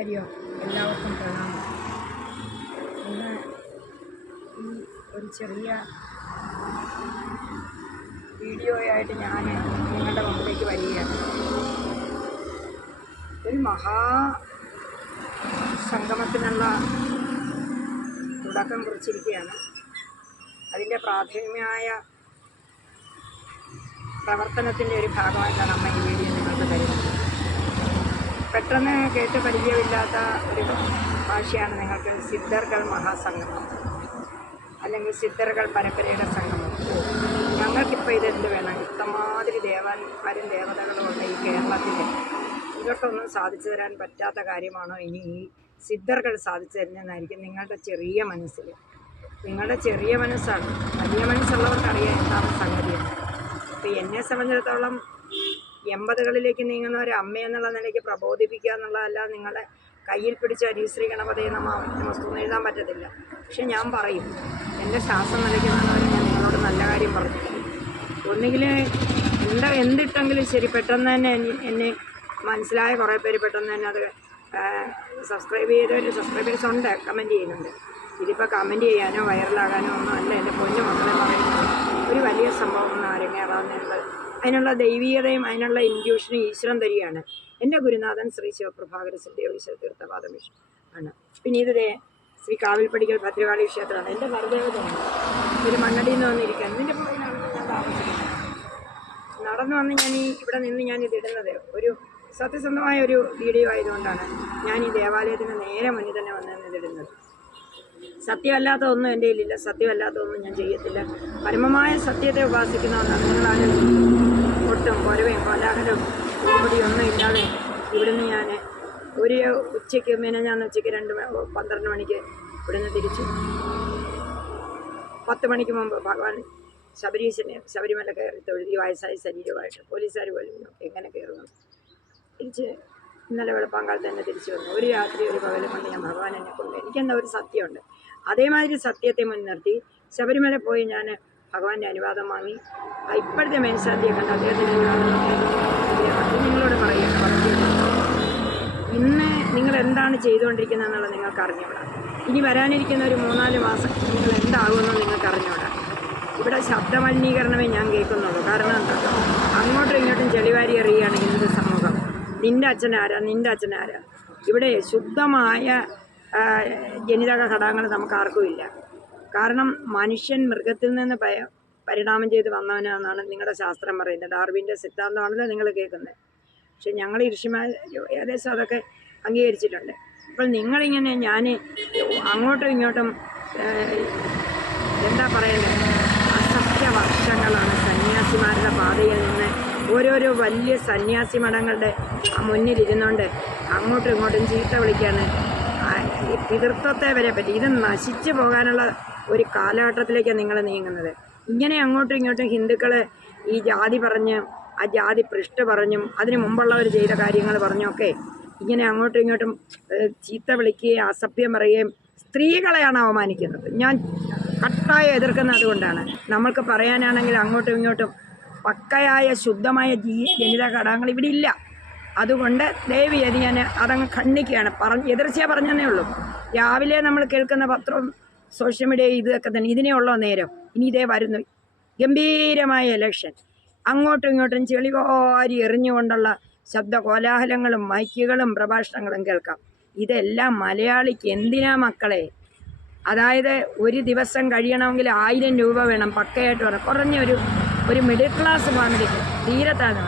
ഹരിയോ എല്ലാവർക്കും പ്രണാമം. ഇന്ന് ഈ ഒരു ചെറിയ വീഡിയോയായിട്ട് ഞാൻ നിങ്ങളുടെ മുമ്പിലേക്ക് വരികയാണ്. ഒരു മഹാസംഗമത്തിനുള്ള തുടക്കം കുറിച്ചിരിക്കുകയാണ്. അതിൻ്റെ പ്രാഥമികമായ പ്രവർത്തനത്തിൻ്റെ ഒരു ഭാഗമായിട്ടാണ് അമ്മ ഈ വീഡിയോ നിങ്ങൾക്ക് തരുന്നത്. പെട്ടെന്ന് കേട്ട് പരിചയമില്ലാത്ത ഒരു ഭാഷയാണ് നിങ്ങൾക്ക് സിദ്ധർകൾ മഹാസംഗമം അല്ലെങ്കിൽ സിദ്ധർകൾ പരമ്പരയുടെ സംഗമം. ഞങ്ങൾക്കിപ്പോൾ ഇതെന്ത് വേണം? ഇഷ്ടമാതിരി ദേവന്മാരും ദേവതകളും ഉള്ള ഈ കേരളത്തിൽ ഇതൊട്ടൊന്നും സാധിച്ചു തരാൻ പറ്റാത്ത കാര്യമാണോ ഇനി ഈ സിദ്ധർകൾ സാധിച്ചു തരുന്നതെന്നായിരിക്കും നിങ്ങളുടെ ചെറിയ മനസ്സിൽ. നിങ്ങളുടെ ചെറിയ മനസ്സാണ്. വലിയ മനസ്സുള്ളവർക്കറിയാം എന്താണ് സംഗതി. ഇപ്പോൾ എന്നെ സംബന്ധിച്ചിടത്തോളം 80കളിലേക്ക് നീങ്ങുന്ന ഒരു അമ്മയെന്നുള്ള നിലയ്ക്ക് പ്രബോധിപ്പിക്കുക എന്നുള്ളതല്ല. നിങ്ങളെ കയ്യിൽ പിടിച്ച ഹരിശ്രീ ഗണപതയെ നമസ്തു എഴുതാൻ പറ്റത്തില്ല. പക്ഷെ ഞാൻ പറയും, എൻ്റെ ശ്വാസം നിലയ്ക്കുന്നവരെ ഞാൻ നിങ്ങളോട് നല്ല കാര്യം പറഞ്ഞു. ഒന്നുകിൽ എന്തിട്ടെങ്കിലും ശരി, പെട്ടെന്ന് തന്നെ എന്നെ മനസ്സിലായ കുറേ പേര് പെട്ടെന്ന് തന്നെ അത് സബ്സ്ക്രൈബ് ചെയ്തവർ സബ്സ്ക്രൈബേഴ്സ് ഉണ്ട്, കമൻറ്റ് ചെയ്യുന്നുണ്ട്. ഇതിപ്പോൾ കമൻറ്റ് ചെയ്യാനോ വൈറലാകാനോ ഒന്നും അല്ല എൻ്റെ പൊന്നു മക്കളെ പറയുന്നത്. ഒരു വലിയ സംഭവം ഒന്ന് അരങ്ങേറാവുന്നത് അതിനുള്ള ദൈവീയതയും അതിനുള്ള ഇൻഡ്യൂഷനും ഈശ്വരൻ തരികയാണ്. എൻ്റെ ഗുരുനാഥൻ ശ്രീ ശിവപ്രഭാകര സിദ്ധേശ്വര തീർത്ഥപാദം ആണ്. പിന്നെ ഇത് ശ്രീ കാവിൽപ്പടിക്കൽ ഭദ്രകാളി ക്ഷേത്രമാണ്. എൻ്റെ മറുദേവതയാണ്. ഒരു മണ്ണടിയിൽ നിന്ന് വന്നിരിക്കുകയാണ്. ഇതിൻ്റെ പുറകിലാണ് ഞാൻ താമസിക്കുന്നത്. നടന്നു വന്ന് ഇവിടെ നിന്ന് ഞാനിതിടുന്നത് ഒരു സത്യസന്ധമായ ഒരു വീഡിയോ ആയതുകൊണ്ടാണ് ഞാൻ ഈ ദേവാലയത്തിന് നേരെ മുന്നിൽ തന്നെ വന്നിടുന്നത്. സത്യമല്ലാത്ത ഒന്നും എൻ്റെ കയ്യിലില്ല. സത്യമല്ലാത്ത ഒന്നും ഞാൻ ചെയ്യത്തില്ല. പരമമായ സത്യത്തെ ഉപാസിക്കുന്നതുകൊണ്ടാണ്. നിങ്ങളാരും ഒട്ടും കൊരവയും കോലാഹലവും ഒന്നും ഇല്ലാതെ ഇവിടുന്ന് ഞാൻ ഒരു ഉച്ചയ്ക്ക് ഞാൻ ഉച്ചയ്ക്ക് 12 മണിക്ക് ഇവിടുന്ന് തിരിച്ചു. 10 മണിക്ക് മുമ്പ് ഭഗവാൻ ശബരിമല കയറി തൊഴുതി വയസ്സായ ശരീരമായിട്ട് പോലീസുകാർ പോലും എങ്ങനെ കയറുന്നു. തിരിച്ച് ഇന്നലെ വെളുപ്പാങ്കാലത്ത് തന്നെ തിരിച്ചു വന്നു. ഒരു രാത്രി ഒരു പകലും കൊണ്ട് ഞാൻ ഭഗവാൻ എന്നെ കൊണ്ട് എനിക്കെന്താ ഒരു സത്യമുണ്ട്. അതേമാതിരി സത്യത്തെ മുൻനിർത്തി ശബരിമല പോയി ഞാൻ ഭഗവാന്റെ അനുവാദം വാങ്ങി. ഇപ്പോഴത്തെ മേൽശാന്തിയെ കണ്ട് അദ്ദേഹത്തിന് നിങ്ങളോട് പറയുകയാണ്, ഇന്ന് നിങ്ങൾ എന്താണ് ചെയ്തുകൊണ്ടിരിക്കുന്നത് എന്നുള്ളത് നിങ്ങൾക്ക് അറിഞ്ഞുകൂടാ. ഇനി വരാനിരിക്കുന്ന ഒരു 3-4 മാസം നിങ്ങൾ എന്താകുമെന്ന് നിങ്ങൾക്ക് അറിഞ്ഞുകൂടാ. ഇവിടെ ശബ്ദമലിനീകരണമേ ഞാൻ കേൾക്കുന്നുള്ളൂ. കാരണം എന്താ, അങ്ങോട്ടും ഇങ്ങോട്ടും ചെളിവാരി എറിയുകയാണ് ഹിന്ദു സമൂഹം. നിൻ്റെ അച്ഛനാരാ. ഇവിടെ ശുദ്ധമായ ജനിതക ഘടകങ്ങൾ നമുക്ക് ആർക്കും ഇല്ല. കാരണം മനുഷ്യൻ മൃഗത്തിൽ നിന്ന് പരിണാമം ചെയ്ത് വന്നവനാണെന്നാണ് നിങ്ങളുടെ ശാസ്ത്രം പറയുന്നത്. ഡാർവിൻ്റെ സിദ്ധാന്തമാണല്ലോ നിങ്ങൾ കേൾക്കുന്നത്. പക്ഷെ ഞങ്ങൾ ഋഷിമാർ ഏകദേശം അതൊക്കെ അംഗീകരിച്ചിട്ടുണ്ട്. അപ്പോൾ നിങ്ങളിങ്ങനെ ഞാൻ അങ്ങോട്ടും ഇങ്ങോട്ടും എന്താ പറയുന്നത്, അസംഖ്യവർഷങ്ങളാണ് സന്യാസിമാരുടെ പാതയിൽ നിന്ന് ഓരോരോ വലിയ സന്യാസി മഠങ്ങളുടെ മുന്നിലിരുന്നുകൊണ്ട് അങ്ങോട്ടും ഇങ്ങോട്ടും ചീത്ത വിളിക്കാണ്. ഈ പിതൃത്വത്തെ വരെ പറ്റി ഇത് നശിച്ചു പോകാനുള്ള ഒരു കാലഘട്ടത്തിലേക്കാണ് നിങ്ങൾ നീങ്ങുന്നത്. ഇങ്ങനെ അങ്ങോട്ടും ഇങ്ങോട്ടും ഹിന്ദുക്കൾ ഈ ജാതി പറഞ്ഞ് ആ ജാതി പൃഷ്ഠ പറഞ്ഞും അതിന് മുമ്പുള്ളവർ ചെയ്ത കാര്യങ്ങൾ പറഞ്ഞൊക്കെ ഇങ്ങനെ അങ്ങോട്ടും ഇങ്ങോട്ടും ചീത്ത വിളിക്കുകയും അസഭ്യം പറയുകയും സ്ത്രീകളെയാണ് അവമാനിക്കുന്നത്. ഞാൻ കട്ടായി എതിർക്കുന്നത് അതുകൊണ്ടാണ്. നമ്മൾക്ക് പറയാനാണെങ്കിൽ അങ്ങോട്ടും ഇങ്ങോട്ടും പക്കയായ ശുദ്ധമായ ജനിത ഘടകങ്ങൾ ഇവിടെ ഇല്ല. അതുകൊണ്ട് ദയവ് ചെയ്ത് ഞാൻ അതങ്ങ് ഖണ്ഡിക്കുകയാണ്. എതിർച്ചയാ പറഞ്ഞതേ ഉള്ളൂ. രാവിലെ നമ്മൾ കേൾക്കുന്ന പത്രവും സോഷ്യൽ മീഡിയയും ഇതൊക്കെ തന്നെ ഇതിനേ ഉള്ളോ നേരം. ഇനി ഇതേ വരുന്നു ഗംഭീരമായ ഇലക്ഷൻ. അങ്ങോട്ടും ഇങ്ങോട്ടും ചെളിവാരി എറിഞ്ഞുകൊണ്ടുള്ള ശബ്ദ കോലാഹലങ്ങളും മൈക്കുകളും പ്രഭാഷണങ്ങളും കേൾക്കാം. ഇതെല്ലാം മലയാളിക്ക് എന്തിനാ മക്കളെ? അതായത് ഒരു ദിവസം കഴിയണമെങ്കിൽ 1000 രൂപ വേണം. പക്കയായിട്ട് വേണം. കുറഞ്ഞ ഒരു മിഡിൽ ക്ലാസ് ഫാമിലിക്ക് തീരത്താണ്.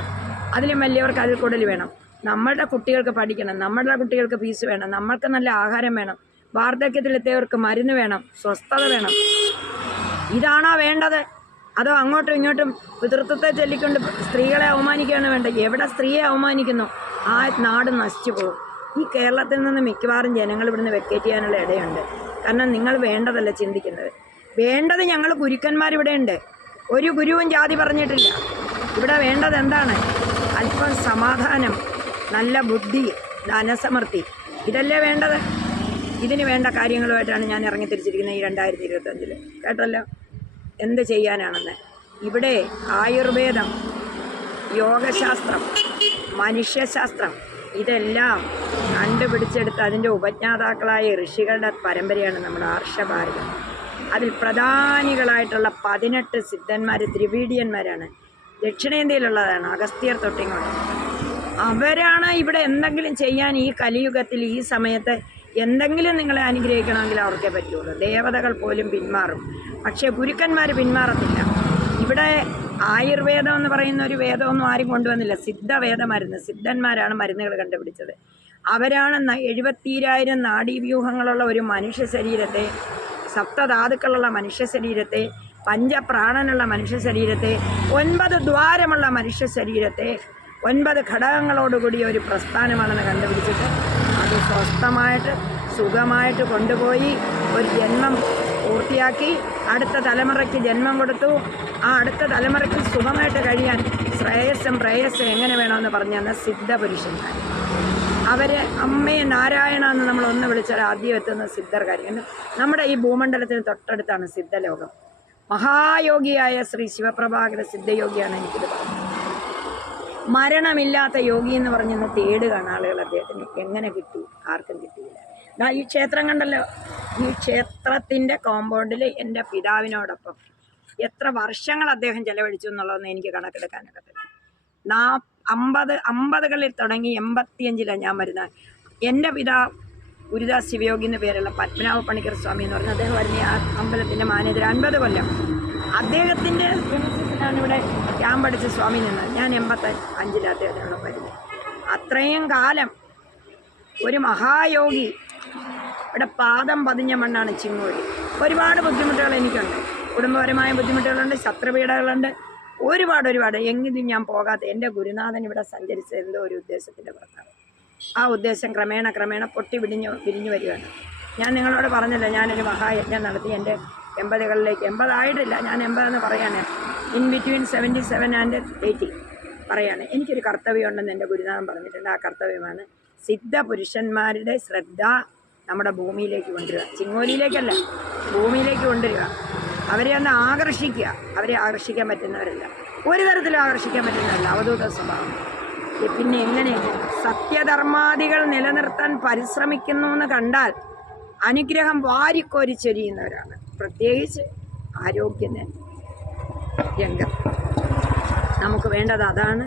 അതിലും വലിയവർക്ക് അതിൽ കൂടുതൽ വേണം. നമ്മളുടെ കുട്ടികൾക്ക് പഠിക്കണം, നമ്മളുടെ കുട്ടികൾക്ക് ഫീസ് വേണം, നമ്മൾക്ക് നല്ല ആഹാരം വേണം, വാർദ്ധക്യത്തിലെത്തിയവർക്ക് മരുന്ന് വേണം, സ്വസ്ഥത വേണം. ഇതാണോ വേണ്ടത്? അതോ അങ്ങോട്ടും ഇങ്ങോട്ടും പിതൃത്വത്തെ ചൊല്ലിക്കൊണ്ട് സ്ത്രീകളെ അവമാനിക്കുകയാണ് വേണ്ടത്? എവിടെ സ്ത്രീയെ അവമാനിക്കുന്നു ആ നാട് നശിച്ചു പോകും. ഈ കേരളത്തിൽ നിന്ന് മിക്കവാറും ജനങ്ങൾ ഇവിടുന്ന് വെക്കേറ്റ് ചെയ്യാനുള്ള ഇടയുണ്ട്. കാരണം നിങ്ങൾ വേണ്ടതല്ല ചിന്തിക്കുന്നത്. വേണ്ടത് ഞങ്ങൾ ഗുരുക്കന്മാരിവിടെ ഉണ്ട്. ഒരു ഗുരുവും ജാതി പറഞ്ഞിട്ടില്ല. ഇവിടെ വേണ്ടത് എന്താണ്? അല്പം സമാധാനം, നല്ല ബുദ്ധി, ധനസമൃദ്ധി, ഇതല്ലേ വേണ്ടത്. ഇതിന് വേണ്ട കാര്യങ്ങളുമായിട്ടാണ് ഞാൻ ഇറങ്ങി തിരിച്ചിരിക്കുന്നത് ഈ 2025. കേട്ടല്ലോ എന്ത് ചെയ്യാനാണെന്ന്. ഇവിടെ ആയുർവേദം, യോഗശാസ്ത്രം, മനുഷ്യശാസ്ത്രം ഇതെല്ലാം കണ്ടുപിടിച്ചെടുത്ത് അതിൻ്റെ ഉപജ്ഞാതാക്കളായ ഋഷികളുടെ പരമ്പരയാണ് നമ്മുടെ ആർഷഭാരതം. അതിൽ പ്രധാനികളായിട്ടുള്ള 18 സിദ്ധന്മാർ ദ്രവിഡിയന്മാരാണ്. ദക്ഷിണേന്ത്യയിലുള്ളതാണ്, അഗസ്ത്യർ തൊട്ടിങ്ങോട്ട്. അവരാണ് ഇവിടെ എന്തെങ്കിലും ചെയ്യാൻ ഈ കലിയുഗത്തിൽ ഈ സമയത്ത് എന്തെങ്കിലും നിങ്ങളെ അനുഗ്രഹിക്കണമെങ്കിൽ അവർക്കേ പറ്റുള്ളൂ. ദേവതകൾ പോലും പിന്മാറും, പക്ഷേ ഗുരുക്കന്മാർ പിന്മാറത്തില്ല. ഇവിടെ ആയുർവേദം എന്ന് പറയുന്ന ഒരു വേദമൊന്നും ആരും കൊണ്ടുവന്നില്ല. സിദ്ധവേദമരുന്ന്, സിദ്ധന്മാരാണ് മരുന്നുകൾ കണ്ടുപിടിച്ചത്. അവരാണ് 72,000 നാഡീവ്യൂഹങ്ങളുള്ള ഒരു മനുഷ്യ ശരീരത്തെ, സപ്തധാതുക്കളുള്ള മനുഷ്യ ശരീരത്തെ, പഞ്ചപ്രാണനുള്ള മനുഷ്യ ശരീരത്തെ, 9 ദ്വാരമുള്ള മനുഷ്യ ശരീരത്തെ 9 ഘടകങ്ങളോടുകൂടിയ ഒരു പ്രസ്ഥാനമാണെന്ന് കണ്ടുപിടിച്ചിട്ട് അത് സ്വസ്ഥമായിട്ട് സുഖമായിട്ട് കൊണ്ടുപോയി ഒരു ജന്മം പൂർത്തിയാക്കി അടുത്ത തലമുറയ്ക്ക് ജന്മം കൊടുത്തു. ആ അടുത്ത തലമുറയ്ക്ക് സുഖമായിട്ട് കഴിയാൻ ശ്രേയസ്സും പ്രേയസ്സും എങ്ങനെ വേണമെന്ന് പറഞ്ഞു തന്ന സിദ്ധപുരുഷന്മാർ. അവർ അമ്മേ നാരായണ എന്ന് നമ്മളൊന്ന് വിളിച്ചാൽ ആദ്യം എത്തുന്ന സിദ്ധർക്കാരിയാണ്. നമ്മുടെ ഈ ഭൂമണ്ഡലത്തിന് തൊട്ടടുത്താണ് സിദ്ധലോകം. മഹായോഗിയായ ശ്രീ ശിവപ്രഭാകര സിദ്ധയോഗിയാണ് എനിക്കിത് പറഞ്ഞത്. മരണമില്ലാത്ത യോഗി എന്ന് പറഞ്ഞിരുന്ന തേടുകയാണ് ആളുകൾ അദ്ദേഹത്തിന്. എങ്ങനെ കിട്ടി? ആർക്കും കിട്ടിയില്ല. ഈ ക്ഷേത്രം കണ്ടല്ലോ, ഈ ക്ഷേത്രത്തിൻ്റെ കോമ്പൗണ്ടിൽ എൻ്റെ പിതാവിനോടൊപ്പം എത്ര വർഷങ്ങൾ അദ്ദേഹം ചെലവഴിച്ചു എന്നുള്ളതൊന്നും എനിക്ക് കണക്കെടുക്കാനൊക്കത്തില്ല. 50കളിൽ തുടങ്ങി 85ലാണ് ഞാൻ വരുന്നത്. എൻ്റെ പിതാവ് ഗുരുദാസ് ശിവയോഗി എന്ന് പേരുള്ള പത്മനാഭ പണിക്കർ സ്വാമി എന്ന് പറഞ്ഞാൽ അദ്ദേഹം വരുന്ന ആ അമ്പലത്തിൻ്റെ മാനേജർ. 50 കൊല്ലം അദ്ദേഹത്തിൻ്റെ ജനസിലാണ് ഇവിടെ ക്യാമ്പ് അടിച്ച് സ്വാമി നിന്നത്. ഞാൻ 85 അദ്ദേഹത്തിനുള്ള വരുന്നത്. അത്രയും കാലം ഒരു മഹായോഗി ഇവിടെ പാദം പതിഞ്ഞ മണ്ണാണ് ചിങ്ങോലി. ഒരുപാട് ബുദ്ധിമുട്ടുകൾ എനിക്കുണ്ട്, കുടുംബപരമായ ബുദ്ധിമുട്ടുകളുണ്ട്, ശത്രുപീഠകളുണ്ട്, ഒരുപാട്. എങ്കിലും ഞാൻ പോകാത്ത എൻ്റെ ഗുരുനാഥൻ ഇവിടെ സഞ്ചരിച്ച എന്തോ ഒരു ഉദ്ദേശത്തിൻ്റെ പുറത്താണ്. ആ ഉദ്ദേശം ക്രമേണ പൊട്ടി വിരിഞ്ഞു വരികയാണ്. ഞാൻ നിങ്ങളോട് പറഞ്ഞല്ലോ, ഞാനൊരു മഹായജ്ഞം നടത്തി എൻ്റെ 80കളിലേക്ക്. 80 ആയിട്ടില്ല, ഞാൻ 80 എന്ന് പറയാണ്. ഇൻ ബിറ്റ്വീൻ 77 and 80 പറയാണ്. എനിക്കൊരു കർത്തവ്യമുണ്ടെന്ന് എൻ്റെ ഗുരുനാഥൻ പറഞ്ഞിട്ടുണ്ട്. ആ കർത്തവ്യമാണ് സിദ്ധപുരുഷന്മാരുടെ ശ്രദ്ധ നമ്മുടെ ഭൂമിയിലേക്ക് കൊണ്ടുവരിക. ചിങ്ങോലിയിലേക്കല്ല, ഭൂമിയിലേക്ക് കൊണ്ടുവരിക. അവരെ ഒന്ന് ആകർഷിക്കുക. അവരെ ആകർഷിക്കാൻ പറ്റുന്നവരല്ല, ഒരു തരത്തിലും ആകർഷിക്കാൻ പറ്റുന്നവരല്ല. അവധൂത സ്വഭാവം. പിന്നെ എങ്ങനെ സത്യധർമാദികൾ നിലനിർത്താൻ പരിശ്രമിക്കുന്നു എന്ന് കണ്ടാൽ അനുഗ്രഹം വാരിക്കോരി ചൊരിയുന്നവരാണ്. പ്രത്യേകിച്ച് ആരോഗ്യ രംഗം നമുക്ക് വേണ്ടത് അതാണ്.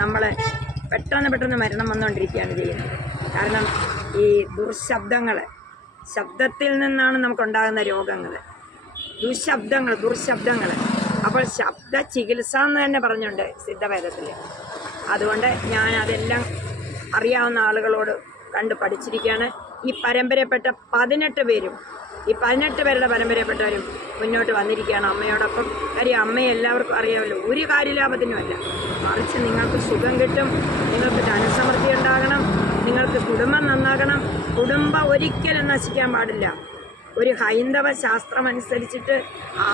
നമ്മളെ പെട്ടെന്ന് മരണം വന്നുകൊണ്ടിരിക്കുകയാണ് ചെയ്യുന്നത്. കാരണം ഈ ശബ്ദത്തിൽ നിന്നാണ് നമുക്കുണ്ടാകുന്ന രോഗങ്ങൾ. ദുർശബ്ദങ്ങൾ. അപ്പോൾ ശബ്ദ ചികിത്സ എന്ന് തന്നെ പറഞ്ഞുണ്ട് സിദ്ധവേദത്തിൽ. അതുകൊണ്ട് ഞാൻ അതെല്ലാം അറിയാവുന്ന ആളുകളോട് കണ്ട് പഠിച്ചിരിക്കുകയാണ്. ഈ പരമ്പരപ്പെട്ട 18 പേരും, ഈ 18 പേരുടെ പരമ്പരപ്പെട്ടവരും മുന്നോട്ട് വന്നിരിക്കുകയാണ് അമ്മയോടൊപ്പം. കാര്യം അമ്മയെ എല്ലാവർക്കും അറിയാമല്ലോ, ഒരു കാര്യലാഭത്തിനുമല്ല, മറിച്ച് നിങ്ങൾക്ക് സുഖം കിട്ടും, നിങ്ങൾക്ക് ധനസമൃദ്ധി ഉണ്ടാകണം, നിങ്ങൾക്ക് കുടുംബം നന്നാകണം. കുടുംബം ഒരിക്കലും നശിക്കാൻ പാടില്ല. ഒരു ഹൈന്ദവ ശാസ്ത്രമനുസരിച്ചിട്ട്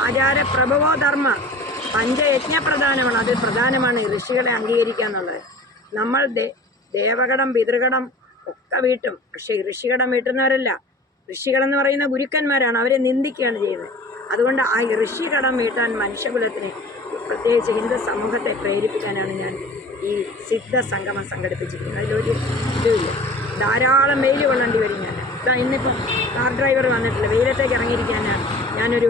ആചാരപ്രഭവോ ധർമ്മ പഞ്ചയജ്ഞ പ്രധാനമാണ്. അത് പ്രധാനമാണ് ഋഷികളെ അംഗീകരിക്കുക എന്നുള്ളത്. നമ്മൾ ദേവഗണം പിതൃഗണം ഒക്കെ വീട്ടും, പക്ഷേ ഋഷികടം വീട്ടുന്നവരല്ല. ഋഷികളെന്ന് പറയുന്ന ഗുരുക്കന്മാരാണ്, അവരെ നിന്ദിക്കുകയാണ് ചെയ്യുന്നത്. അതുകൊണ്ട് ആ ഋഷികടം വീട്ടാൻ മനുഷ്യകുലത്തിന്, പ്രത്യേകിച്ച് ഹിന്ദു സമൂഹത്തെ പ്രേരിപ്പിക്കാനാണ് ഞാൻ ഈ സിദ്ധ സംഗമം സംഘടിപ്പിച്ചിരിക്കുന്നത്. അതിലൊരു ഇതുമില്ല. ധാരാളം വെയിൽ കൊള്ളേണ്ടി വരും. ഇന്നിപ്പോൾ കാർ ഡ്രൈവർ വന്നിട്ടില്ല, വെയിലത്തേക്ക് ഇറങ്ങിയിരിക്കാനാണ്. ഞാനൊരു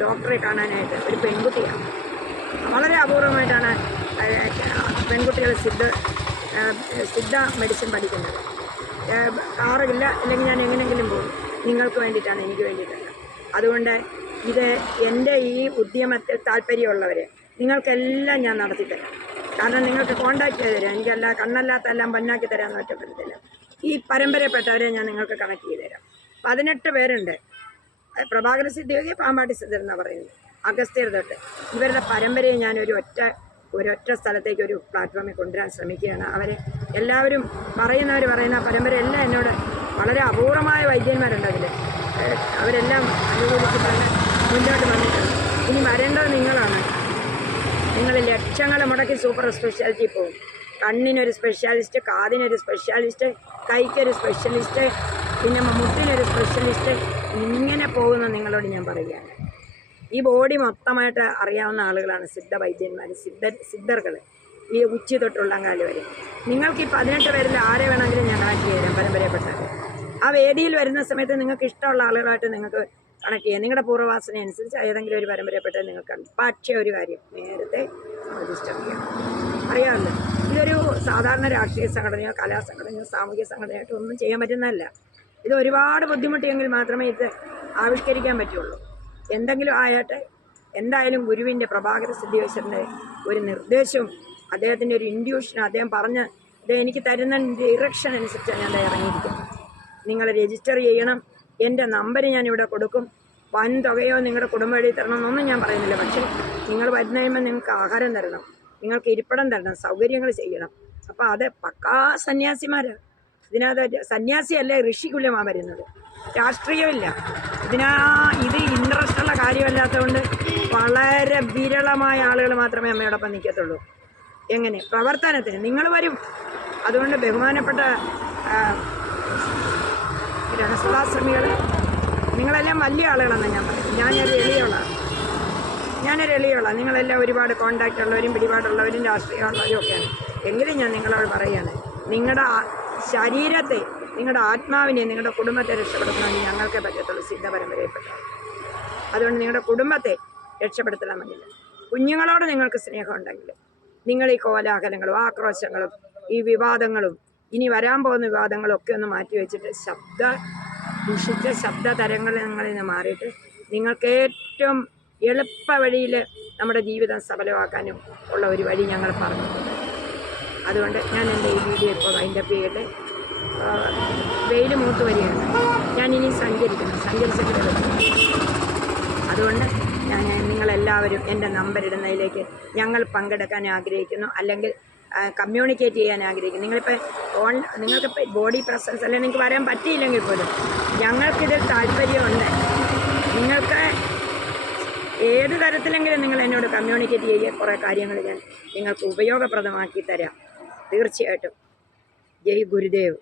ഡോക്ടറെ കാണാനായിട്ട്, ഒരു പെൺകുട്ടിയാണ്. വളരെ അപൂർവമായിട്ടാണ് പെൺകുട്ടികൾ സിദ്ധ മെഡിസിൻ പഠിക്കുന്നത്. കാറില്ല, അല്ലെങ്കിൽ ഞാൻ എങ്ങനെയെങ്കിലും പോകും. നിങ്ങൾക്ക് വേണ്ടിയിട്ടാണ്, എനിക്ക് വേണ്ടിയിട്ടല്ല. അതുകൊണ്ട് ഇത് എൻ്റെ ഈ ഉദ്യമത്തിൽ താല്പര്യമുള്ളവർ നിങ്ങൾക്കെല്ലാം ഞാൻ നടത്തിത്തരാം. കാരണം നിങ്ങൾക്ക് കോണ്ടാക്ട് ചെയ്ത് തരാം. എനിക്കല്ല കണ്ണല്ലാത്തെല്ലാം പന്നാക്കി തരാമെന്ന് ഒറ്റപ്പെടുത്തില്ല. ഈ പരമ്പരപ്പെട്ടവരെ ഞാൻ നിങ്ങൾക്ക് കണക്ട് ചെയ്ത് തരാം. 18 പേരുണ്ട്. പ്രഭാകര സിദ്ധയോഗി, പാമ്പാട്ടി സിദ്ധർ എന്നാണ് പറയുന്നത്, അഗസ്ത്യർ തൊട്ട്. ഇവരുടെ പരമ്പരയെ ഞാൻ ഒരൊറ്റ സ്ഥലത്തേക്ക്, ഒരു പ്ലാറ്റ്ഫോമിൽ കൊണ്ടുവരാൻ ശ്രമിക്കുകയാണ്. അവരെ എല്ലാവരും പറയുന്ന പരമ്പര എല്ലാം എന്നോട് വളരെ അപൂർവമായ വൈദ്യന്മാരുണ്ട്. അവരെല്ലാം അനുകൂലിച്ചിട്ടാണ് മുന്നോട്ട് വന്നിട്ടുണ്ട്. ഇനി വരേണ്ടത് നിങ്ങളാണ്. നിങ്ങൾ ലക്ഷങ്ങൾ മുടക്കി സൂപ്പർ സ്പെഷ്യാലിറ്റി പോകും. കണ്ണിനൊരു സ്പെഷ്യാലിസ്റ്റ്, കാതിനൊരു സ്പെഷ്യാലിസ്റ്റ്, കൈക്കൊരു സ്പെഷ്യലിസ്റ്റ്, പിന്നെ മുട്ടിനൊരു സ്പെഷ്യലിസ്റ്റ്, ഇങ്ങനെ പോകുന്ന നിങ്ങളോട് ഞാൻ പറയുകയാണ്. ഈ ബോഡി മൊത്തമായിട്ട് അറിയാവുന്ന ആളുകളാണ് സിദ്ധ വൈദ്യന്മാർ, സിദ്ധർകൾ. ഈ ഉച്ചി തൊട്ടുള്ള കാല് വരെ. നിങ്ങൾക്ക് ഈ 18 പേരിൽ ആരെ വേണമെങ്കിലും ഞാൻ കണക്ട് ചെയ്യാം പരമ്പരപ്പെട്ടത്. ആ വേദിയിൽ വരുന്ന സമയത്ത് നിങ്ങൾക്ക് ഇഷ്ടമുള്ള ആളുകളായിട്ട് നിങ്ങൾക്ക് കണക്ട് ചെയ്യാം. നിങ്ങളുടെ പൂർവ്വവാസന അനുസരിച്ച് ഏതെങ്കിലും ഒരു പരമ്പരപ്പെട്ടത് നിങ്ങൾക്കുണ്ട്. പക്ഷേ ഒരു കാര്യം, നേരത്തെ രജിസ്റ്റർ ചെയ്യണം. അറിയാമല്ലോ, ഇതൊരു സാധാരണ രാഷ്ട്രീയ സംഘടനയോ കലാസംഘടനയോ സാമൂഹ്യ സംഘടനയായിട്ടോ ഒന്നും ചെയ്യാൻ പറ്റുന്നതല്ല. ഇത് ഒരുപാട് ബുദ്ധിമുട്ടിയെങ്കിൽ മാത്രമേ ഇത് ആവിഷ്കരിക്കാൻ പറ്റുള്ളൂ. എന്തെങ്കിലും ആയാട്ടെ, എന്തായാലും ഗുരുവിൻ്റെ പ്രഭാകര സിദ്ധേശ്വരൻ്റെ ഒരു നിർദ്ദേശവും അദ്ദേഹത്തിൻ്റെ ഒരു ഇൻഡ്യൂഷനും അദ്ദേഹം പറഞ്ഞ് ഇത് എനിക്ക് തരുന്ന ഡിറക്ഷൻ അനുസരിച്ചാണ് ഞാൻ ഇറങ്ങിയിരിക്കുന്നത്. നിങ്ങൾ രജിസ്റ്റർ ചെയ്യണം. എൻ്റെ നമ്പർ ഞാനിവിടെ കൊടുക്കും. വൻ തുകയോ നിങ്ങളുടെ കുടുംബ എഴുതി തരണം എന്നൊന്നും ഞാൻ പറയുന്നില്ല. പക്ഷേ നിങ്ങൾ വരുന്ന കഴിയുമ്പോൾ നിങ്ങൾക്ക് ആഹാരം തരണം, നിങ്ങൾക്ക് ഇരിപ്പിടം തരണം, സൗകര്യങ്ങൾ ചെയ്യണം. അപ്പോൾ അത് പക്കാ സന്യാസിമാരാണ്. ഇതിനകത്ത് സന്യാസിയല്ല, ഋഷികുല്യമാണ് വരുന്നത്. രാഷ്ട്രീയമില്ല ഇത് ഇൻട്രസ്റ്റുള്ള കാര്യമല്ലാത്തതുകൊണ്ട് വളരെ വിരളമായ ആളുകൾ മാത്രമേ അമ്മയോടൊപ്പം നിൽക്കത്തുള്ളൂ. എങ്ങനെ പ്രവർത്തനത്തിന് നിങ്ങൾ വരും. അതുകൊണ്ട് ബഹുമാനപ്പെട്ട ഗൃഹസ്ഥാശ്രമികൾ, നിങ്ങളെല്ലാം വലിയ ആളുകളാണെന്ന് ഞാൻ പറയും. ഞാനൊരു എളിയുള്ള നിങ്ങളെല്ലാം ഒരുപാട് കോണ്ടാക്റ്റ് ഉള്ളവരും പിടിപാടുള്ളവരും രാഷ്ട്രീയമുള്ളവരും ഒക്കെയാണ്. എങ്കിലും ഞാൻ നിങ്ങളോട് പറയുകയാണ്, നിങ്ങളുടെ ശരീരത്തെ, നിങ്ങളുടെ ആത്മാവിനെ, നിങ്ങളുടെ കുടുംബത്തെ രക്ഷപ്പെടുത്തണമെങ്കിൽ ഞങ്ങൾക്കേ പറ്റത്തുള്ളൂ സിദ്ധ പരമ്പരയിൽപ്പെട്ട. അതുകൊണ്ട് നിങ്ങളുടെ കുടുംബത്തെ രക്ഷപ്പെടുത്തണമെങ്കിൽ, കുഞ്ഞുങ്ങളോട് നിങ്ങൾക്ക് സ്നേഹമുണ്ടെങ്കിൽ, നിങ്ങൾ ഈ കോലാഹലങ്ങളും ആക്രോശങ്ങളും ഈ വിവാദങ്ങളും ഇനി വരാൻ പോകുന്ന വിവാദങ്ങളും ഒക്കെ ഒന്ന് മാറ്റിവെച്ചിട്ട് ദുഷിച്ച ശബ്ദ തരങ്ങളിൽ നിന്ന് മാറിയിട്ട് നിങ്ങൾക്ക് ഏറ്റവും എളുപ്പ വഴിയിൽ നമ്മുടെ ജീവിതം സഫലമാക്കാനും ഉള്ള ഒരു വഴി ഞങ്ങൾ പറഞ്ഞു. അതുകൊണ്ട് ഞാൻ എൻ്റെ ഈ വീഡിയോ ഇപ്പോൾ വൈൻഡപ്പ് ചെയ്യട്ടെ. വെയിൽ മൂത്ത് വരികയാണ്. ഞാനിനി സഞ്ചരിച്ചിട്ട് അതുകൊണ്ട് ഞാൻ നിങ്ങളെല്ലാവരും എൻ്റെ നമ്പർ ഇടുന്നതിലേക്ക് ഞങ്ങൾ പങ്കെടുക്കാൻ ആഗ്രഹിക്കുന്നു, അല്ലെങ്കിൽ കമ്മ്യൂണിക്കേറ്റ് ചെയ്യാൻ ആഗ്രഹിക്കുന്നു. നിങ്ങൾക്കിപ്പോൾ ബോഡി പ്രസൻസ് അല്ലെങ്കിൽ നിങ്ങൾക്ക് വരാൻ പറ്റിയില്ലെങ്കിൽ പോലും ഞങ്ങൾക്കിതിൽ താല്പര്യമുണ്ട്. നിങ്ങൾക്ക് ഏത് തരത്തിലെങ്കിലും നിങ്ങൾ എന്നോട് കമ്മ്യൂണിക്കേറ്റ് ചെയ്യുക, കുറേ കാര്യങ്ങൾ ഞാൻ നിങ്ങൾക്ക് ഉപയോഗപ്രദമാക്കി തരാം തീർച്ചയായിട്ടും. ജയ് ഗുരുദേവ്.